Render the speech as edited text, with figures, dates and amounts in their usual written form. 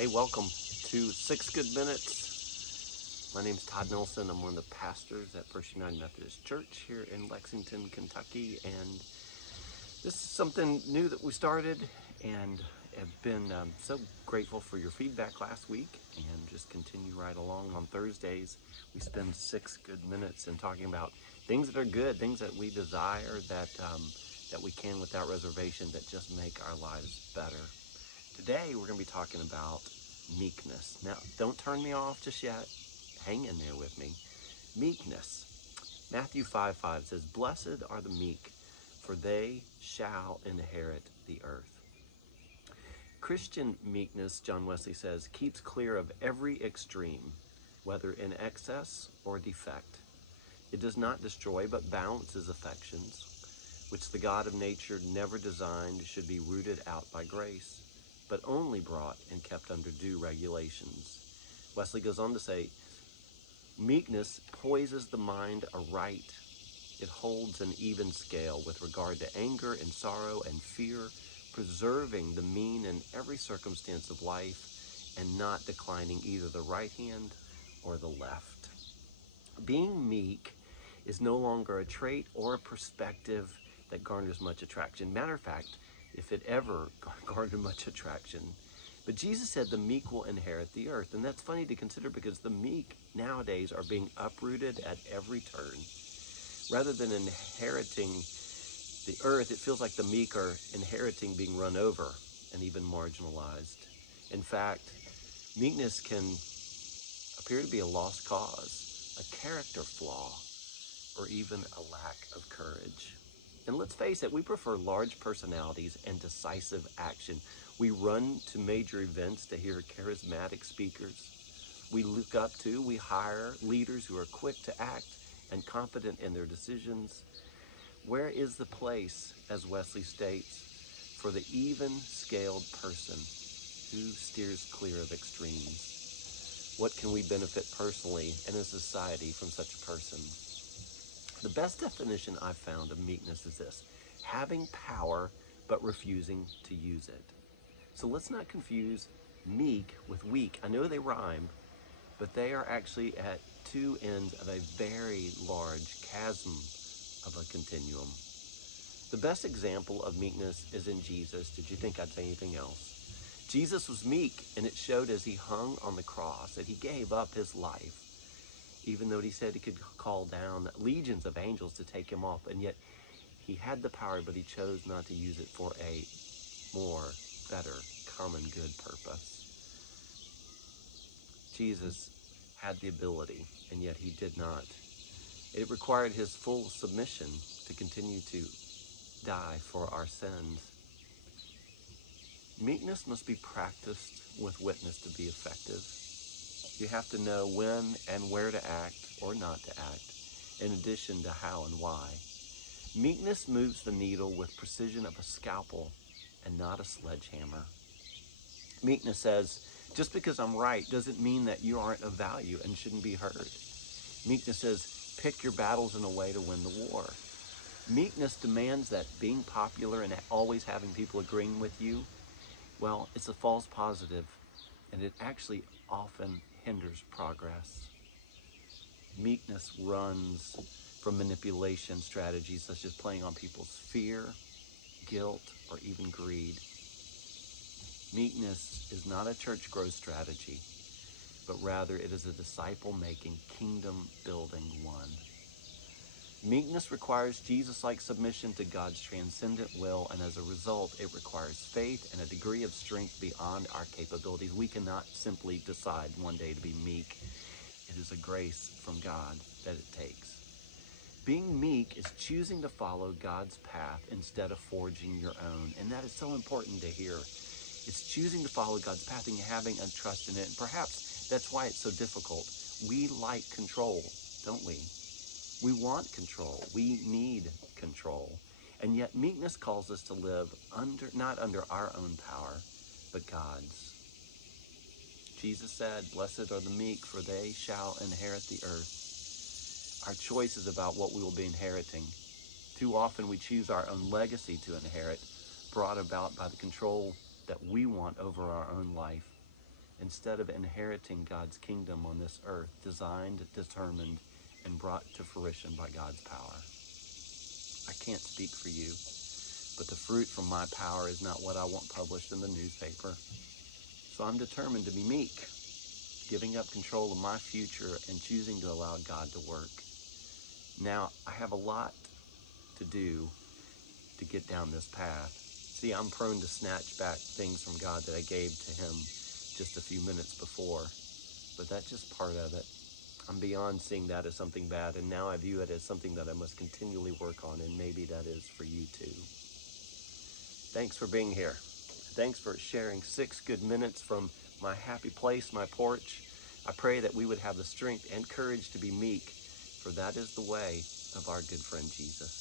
Hey, welcome to 6 Good Minutes. My name's Todd Nelson. I'm one of the pastors at First United Methodist Church here in Lexington, Kentucky. And this is something new that we started, and have been so grateful for your feedback last week, and just continue right along. On Thursdays, we spend 6 good minutes in talking about things that are good, things that we desire, that we can without reservation, that just make our lives better. Today, we're going to be talking about meekness. Now, don't turn me off just yet. Hang in there with me. Meekness. Matthew 5:5 says, "Blessed are the meek, for they shall inherit the earth." Christian meekness, John Wesley says, keeps clear of every extreme, whether in excess or defect. It does not destroy, but balances affections, which the God of nature never designed should be rooted out by grace, but only brought and kept under due regulations. Wesley goes on to say, meekness poises the mind aright. It holds an even scale with regard to anger and sorrow and fear, preserving the mean in every circumstance of life and not declining either the right hand or the left. Being meek is no longer a trait or a perspective that garners much attraction. Matter of fact, if it ever garnered much attraction. But Jesus said the meek will inherit the earth. And that's funny to consider, because the meek nowadays are being uprooted at every turn. Rather than inheriting the earth, it feels like the meek are inheriting being run over and even marginalized. In fact, meekness can appear to be a lost cause, a character flaw, or even a lack of courage. And let's face it, we prefer large personalities and decisive action. We run to major events to hear charismatic speakers. We hire leaders who are quick to act and confident in their decisions. Where is the place, as Wesley states, for the even-scaled person who steers clear of extremes? What can we benefit personally and as a society from such a person? The best definition I've found of meekness is this: having power but refusing to use it. So let's not confuse meek with weak. I know they rhyme, but they are actually at two ends of a very large chasm of a continuum. The best example of meekness is in Jesus. Did you think I'd say anything else? Jesus was meek, and it showed as he hung on the cross that he gave up his life, even though he said he could call down legions of angels to take him off, and yet he had the power, but he chose not to use it for a more, better, common good purpose. Jesus had the ability, and yet he did not. It required his full submission to continue to die for our sins. Meekness must be practiced with witness to be effective. You have to know when and where to act or not to act, in addition to how and why. Meekness moves the needle with precision of a scalpel and not a sledgehammer. Meekness says, just because I'm right doesn't mean that you aren't of value and shouldn't be heard. Meekness says, pick your battles in a way to win the war. Meekness demands that being popular and always having people agreeing with you, well, it's a false positive, and it actually often hinders progress. Meekness runs from manipulation strategies such as playing on people's fear, guilt, or even greed. Meekness is not a church growth strategy, but rather it is a disciple-making, kingdom-building one. Meekness requires Jesus-like submission to God's transcendent will, and as a result, it requires faith and a degree of strength beyond our capabilities. We cannot simply decide one day to be meek. It is a grace from God that it takes. Being meek is choosing to follow God's path instead of forging your own, and that is so important to hear. It's choosing to follow God's path and having a trust in it, and perhaps that's why it's so difficult. We like control, don't we? We want control. We need control. And yet meekness calls us to live not under our own power, but God's. Jesus said, "Blessed are the meek, for they shall inherit the earth." Our choice is about what we will be inheriting. Too often we choose our own legacy to inherit, brought about by the control that we want over our own life. instead of inheriting God's kingdom on this earth, designed, determined, and brought to fruition by God's power. I can't speak for you, but the fruit from my power is not what I want published in the newspaper. So I'm determined to be meek, giving up control of my future and choosing to allow God to work. Now, I have a lot to do to get down this path. See, I'm prone to snatch back things from God that I gave to him just a few minutes before, but that's just part of it. I'm beyond seeing that as something bad, and now I view it as something that I must continually work on, and maybe that is for you too. Thanks for being here. Thanks for sharing 6 good minutes from my happy place, my porch. I pray that we would have the strength and courage to be meek, for that is the way of our good friend Jesus.